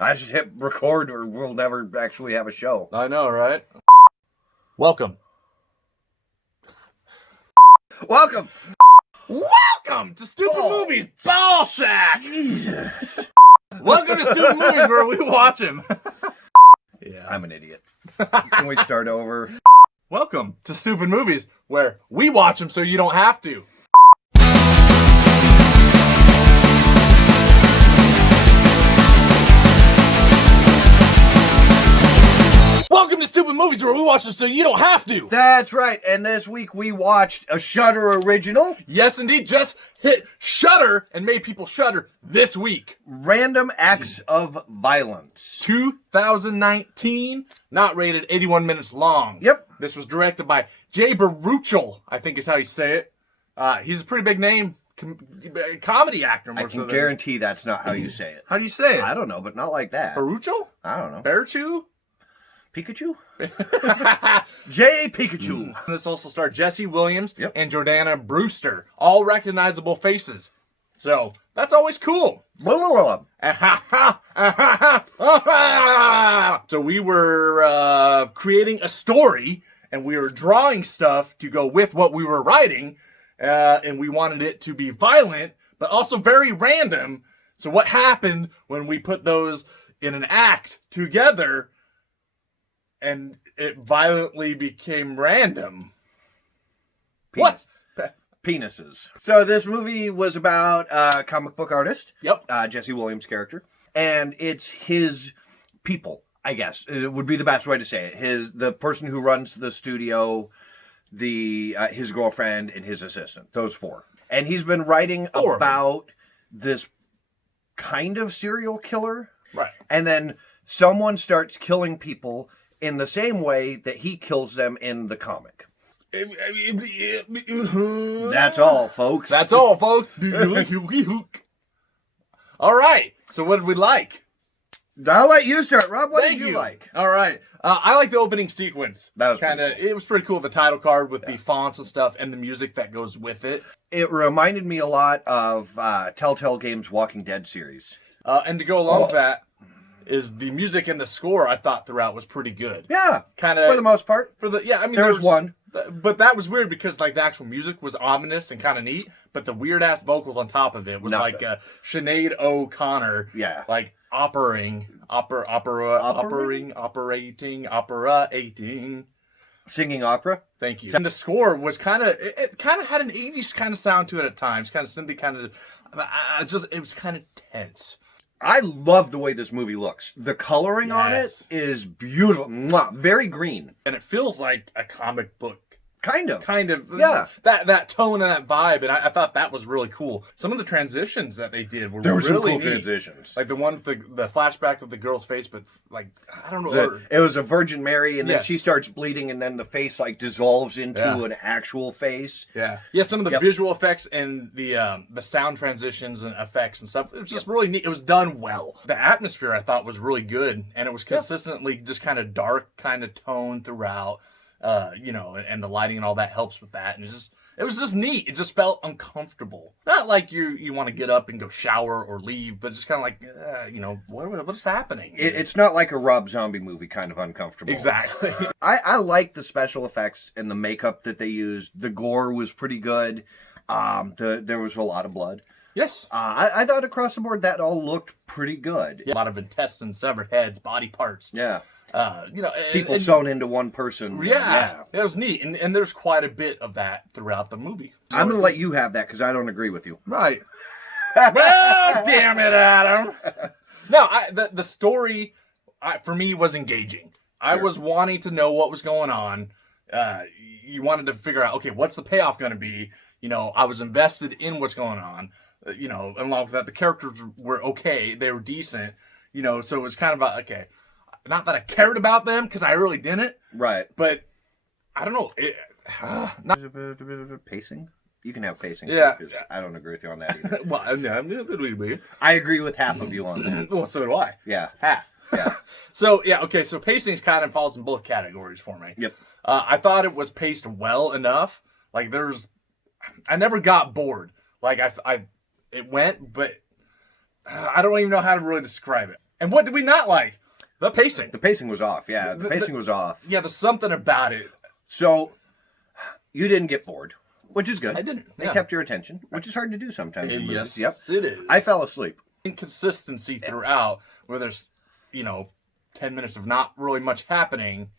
I should hit record or we'll never actually have a show. I know, right? Welcome. Welcome! Welcome to Stoopid Movies, Ballsack! Jesus. Welcome to Stoopid Movies where we watch him. Yeah, I'm an idiot. Can we start over? Welcome to Stoopid Movies where we watch them so you don't have to. Welcome to Stoopid Movies where we watch them so you don't have to. That's right, and this week we watched a Shudder original. Yes, indeed, just hit Shudder and made people shudder this week. Random Acts of Violence. 2019, not rated, 81 minutes long. Yep. This was directed by Jay Baruchel, I think is how you say it. He's a pretty big name, comedy actor. I can guarantee that's not how you say it. How do you say it? I don't know, but not like that. Baruchel? I don't know. Baruchu? Pikachu? J. Pikachu. This also starred Jesse Williams Yep. and Jordana Brewster, all recognizable faces. So, that's always cool. Blah, blah, blah. So we were creating a story, and we were drawing stuff to go with what we were writing, and we wanted it to be violent, but also very random. So what happened when we put those in an act together, and it violently became random? Penis. What? Penises. So this movie was about a comic book artist. Yep. Jesse Williams' character. And it's his people, I guess. It would be the best way to say it. The person who runs the studio, his girlfriend, and his assistant. Those four. And he's been writing about this kind of serial killer. Right. And then someone starts killing people in the same way that he kills them in the comic. That's all, folks. That's all, folks. All right. So what did we like? I'll let you start, Rob. What did you like? All right. I like the opening sequence. That was kind of. pretty cool. It was pretty cool. The title card with the fonts and stuff, and the music that goes with it. It reminded me a lot of Telltale Games' Walking Dead series. And to go along with that is the music and the score. I thought throughout was pretty good. Yeah, Kind of for the most part. There was one. But that was weird because like the actual music was ominous and kind of neat, but the weird ass vocals on top of it was like Sinead O'Connor. Yeah. Like operating. Singing opera. Thank you. And the score was it kind of had an 80s kind of sound to it at times, kind of synthy, it was kind of tense. I love the way this movie looks. The coloring on it is beautiful. Mwah. Very green. And it feels like a comic book. Kind of. Yeah. That tone and that vibe, and I thought that was really cool. Some of the transitions that they did were really some cool neat. transitions. Like the one with the flashback of the girl's face, but like, I don't know. It was a Virgin Mary, and then she starts bleeding, and then the face like dissolves into an actual face. Yeah. Yeah, some of the visual effects and the sound transitions and effects and stuff, it was just really neat. It was done well. The atmosphere I thought was really good, and it was consistently just kind of dark kind of tone throughout. And the lighting and all that helps with that. And it was just neat. It just felt uncomfortable. Not like you want to get up and go shower or leave, but just kind of like, what's happening? It's not like a Rob Zombie movie kind of uncomfortable. Exactly. I like the special effects and the makeup that they used. The gore was pretty good. There was a lot of blood. Yes. I thought across the board that all looked pretty good. Yeah. A lot of intestines, severed heads, body parts. Yeah. People sewn into one person. Yeah, it was neat, and there's quite a bit of that throughout the movie. So I'm going to let you have that because I don't agree with you. Right. Well, damn it, Adam. No, the story for me was engaging. I was wanting to know what was going on. You wanted to figure out, okay, what's the payoff going to be? I was invested in what's going on. Along with that, the characters were okay. They were decent. So it was kind of okay. Not that I cared about them, because I really didn't. Right. But, I don't know. Pacing? You can have pacing. Yeah. Because I don't agree with you on that either. Well, I agree with half of you on that. Well, so do I. Yeah. Half. Yeah. So pacing kind of falls in both categories for me. Yep. I thought it was paced well enough. Like, I never got bored. Like, it went, but I don't even know how to really describe it. And what did we not like? The pacing. The pacing was off. Yeah, the pacing was off. Yeah, there's something about it. So, you didn't get bored, which is good. I didn't. It kept your attention, which is hard to do sometimes in movies. Yes, it is. I fell asleep. Inconsistency throughout, where there's, 10 minutes of not really much happening,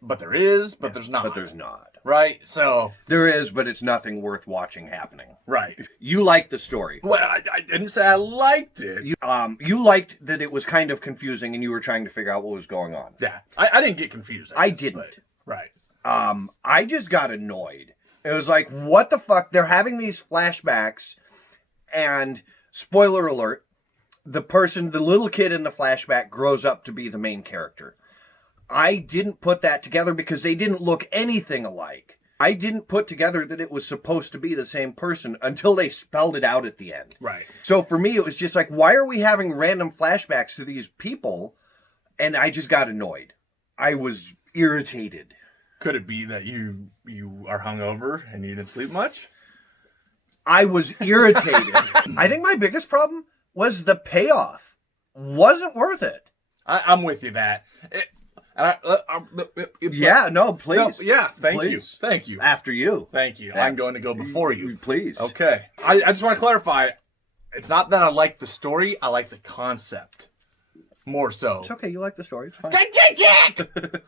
but there is, but there's not. But there's not. Right? So. There is, but it's nothing worth watching happening. Right. You liked the story. Well, I didn't say I liked it. You liked that it was kind of confusing and you were trying to figure out what was going on. Yeah. I didn't get confused. I didn't. Right. I just got annoyed. It was like, what the fuck? They're having these flashbacks, and spoiler alert, the little kid in the flashback grows up to be the main character. I didn't put that together because they didn't look anything alike. I didn't put together that it was supposed to be the same person until they spelled it out at the end. Right. So for me, it was just like, why are we having random flashbacks to these people? And I just got annoyed. I was irritated. Could it be that you are hungover and you didn't sleep much? I was irritated. I think my biggest problem was the payoff. Wasn't worth it. I'm with you that. Yeah, no, please. No, yeah, thank Please. you. Thank you. After you. Thank you. I'm going to go before you. Please. Okay. I just want to clarify. It's not that I like the story. I like the concept. More so. It's okay. You like the story. It's fine. Jack!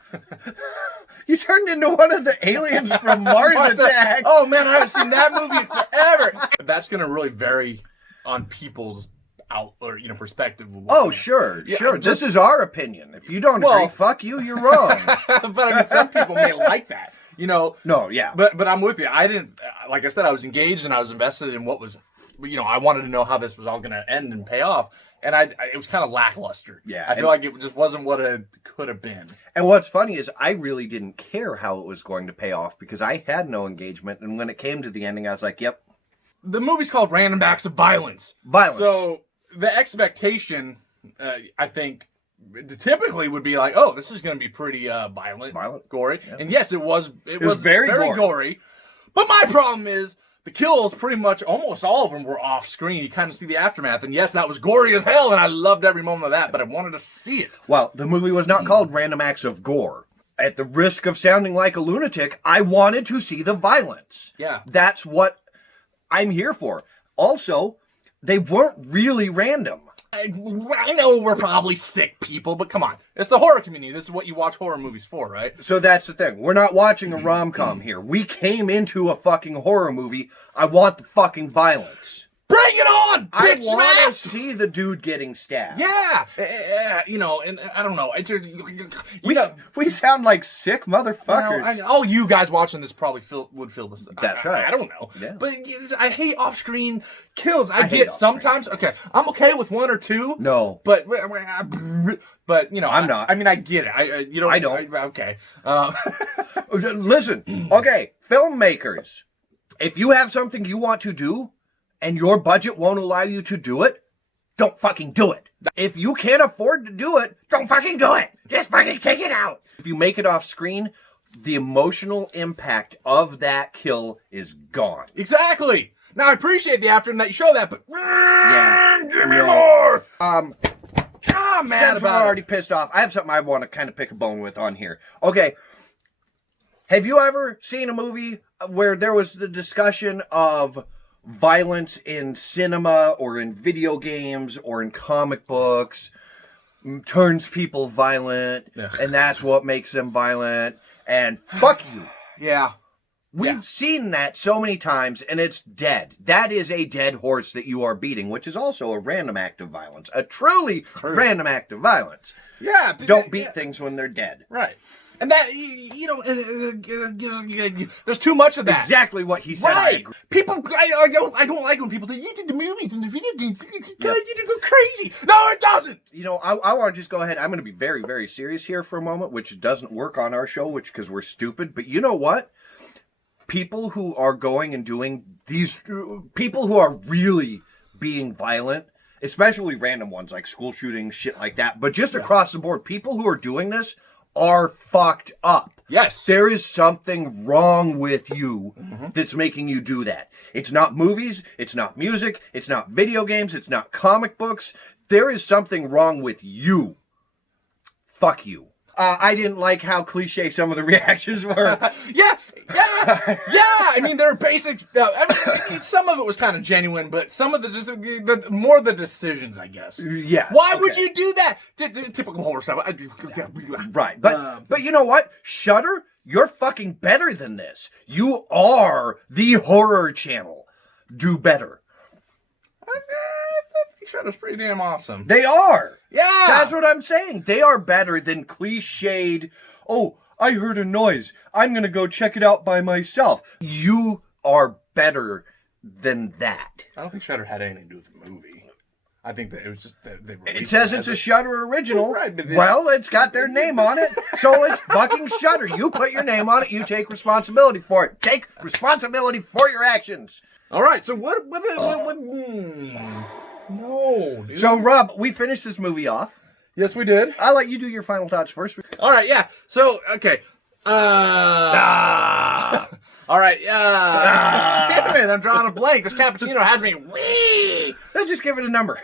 You turned into one of the aliens from Mars Attacks. Oh, man, I haven't seen that movie in forever. That's going to really vary on people's perspective. Oh, sure. Sure. This is our opinion. If you don't agree, fuck you, you're wrong. But I mean, some people may like that. No, yeah. But I'm with you. I didn't, like I said, I was engaged and I was invested in what was, I wanted to know how this was all going to end and pay off. And it was kind of lackluster. Yeah. I feel like it just wasn't what it could have been. And what's funny is I really didn't care how it was going to pay off because I had no engagement. And when it came to the ending, I was like, yep. The movie's called Random Acts of Violence. So the expectation, I think, typically would be like, oh, this is going to be pretty violent, gory. Yeah. And yes, it was very gory. But my problem is, the kills, pretty much, almost all of them were off screen. You kind of see the aftermath. And yes, that was gory as hell, and I loved every moment of that, but I wanted to see it. Well, the movie was not called Random Acts of Gore. At the risk of sounding like a lunatic, I wanted to see the violence. Yeah. That's what I'm here for. Also, they weren't really random. I know we're probably sick people, but come on. It's the horror community. This is what you watch horror movies for, right? So that's the thing. We're not watching a rom-com here. We came into a fucking horror movie. I want the fucking violence. Bring it on, bitch! I want to see the dude getting stabbed. Yeah. And I don't know. It's just, we sound like sick motherfuckers. All you guys watching this probably would feel this. That's right. I don't know. Yeah. But I hate off-screen kills. I get sometimes. Okay, I'm okay with one or two. No. But I'm not. I mean, I get it. I don't. Okay. Listen. Okay, filmmakers. If you have something you want to do, and your budget won't allow you to do it, don't fucking do it. If you can't afford to do it, don't fucking do it. Just fucking take it out. If you make it off screen, the emotional impact of that kill is gone. Exactly. Now, I appreciate the aftermath that you show that, but give me more. I'm mad about already pissed off. I have something I want to kind of pick a bone with on here. Okay. Have you ever seen a movie where there was the discussion of violence in cinema or in video games or in comic books turns people violent, and that's what makes them violent, and fuck you. Yeah. We've seen that so many times, and it's dead. That is a dead horse that you are beating, which is also a random act of violence. A truly random act of violence. Yeah. Don't beat things when they're dead. Right. And that, there's too much of that. Exactly what he said. Right. People, I don't like when people say, you did the movies and the video games, you did go crazy. No, it doesn't. I want to just go ahead. I'm going to be very, very serious here for a moment, which doesn't work on our show, because we're stupid. But you know what? People who are going and doing these, people who are really being violent, especially random ones like school shootings, shit like that, but just across the board, people who are doing this are fucked up. Yes. There is something wrong with you that's making you do that. It's not movies, it's not music, it's not video games, it's not comic books. there is something wrong with you. Fuck you. I didn't like how cliche some of the reactions were. Yeah. I mean, they're basic. Some of it was kind of genuine, but some of the more the decisions, I guess. Yeah. Why would you do that? Typical horror stuff. Right. But you know what? Shudder, you're fucking better than this. You are the horror channel. Do better. I think Shudder's pretty damn awesome. They are. Yeah. That's what I'm saying. They are better than cliched, oh, I heard a noise. I'm going to go check it out by myself. You are better than that. I don't think Shudder had anything to do with the movie. I think that it was just that they It says it's a Shudder original. Right, but well, it's got their name on it, so it's fucking Shudder. You put your name on it, you take responsibility for it. Take responsibility for your actions. All right, so what no, dude. So, Rob, we finished this movie off. Yes, we did. I'll let you do your final thoughts first. All right, yeah. So, okay. All right, damn it, I'm drawing a blank. This cappuccino has me. Then just give it a number.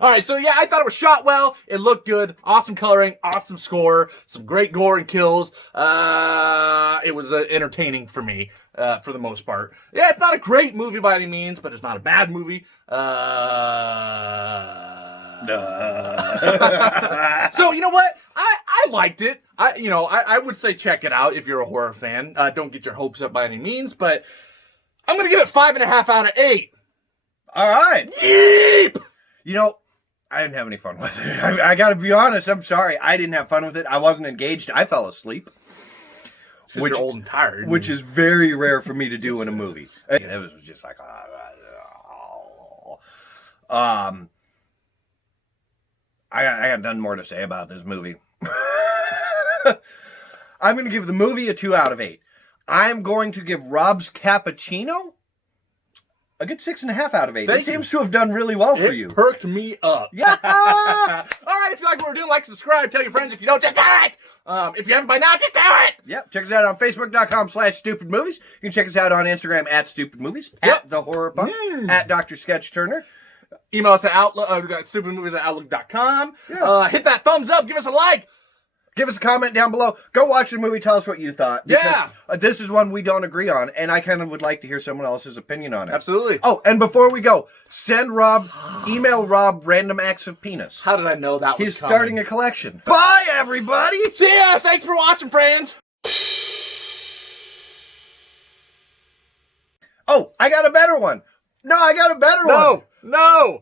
All right, so yeah, I thought it was shot well. It looked good. Awesome coloring, awesome score, some great gore and kills. It was entertaining for me, for the most part. Yeah, it's not a great movie by any means, but it's not a bad movie. So you know what? I liked it. I would say check it out if you're a horror fan. Don't get your hopes up by any means, but I'm gonna give it 5.5 out of 8. All right. Yeep! You know, I didn't have any fun with it. I got to be honest. I'm sorry. I didn't have fun with it. I wasn't engaged. I fell asleep. Which you're old and tired. Which is very rare for me to do in a movie. It was just like, I got nothing more to say about this movie. I'm going to give the movie a 2 out of 8. I'm going to give Rob's Cappuccino a good 6.5 out of 8. It seems to have done really well for you. It perked me up. Yeah. All right, if you like what we're doing, like, subscribe, tell your friends. If you don't, just do it. If you haven't by now, just do it. Yep. Check us out on Facebook.com/Stoopid Movies. You can check us out on Instagram @Stoopid Movies, at The Horror Punk, at Dr. Sketch Turner. Email us at Outlook. We got stupidmovies@outlook.com. Yeah. Hit that thumbs up. Give us a like. Give us a comment down below. Go watch the movie. Tell us what you thought. Because, Yeah. This is one we don't agree on, and I kind of would like to hear someone else's opinion on it. Absolutely. Oh, and before we go, email Rob random acts of penis. How did I know that was He's coming? starting a collection. Bye, everybody. Yeah, thanks for watching, friends. Oh, I got a better one. No, I got a better one. No.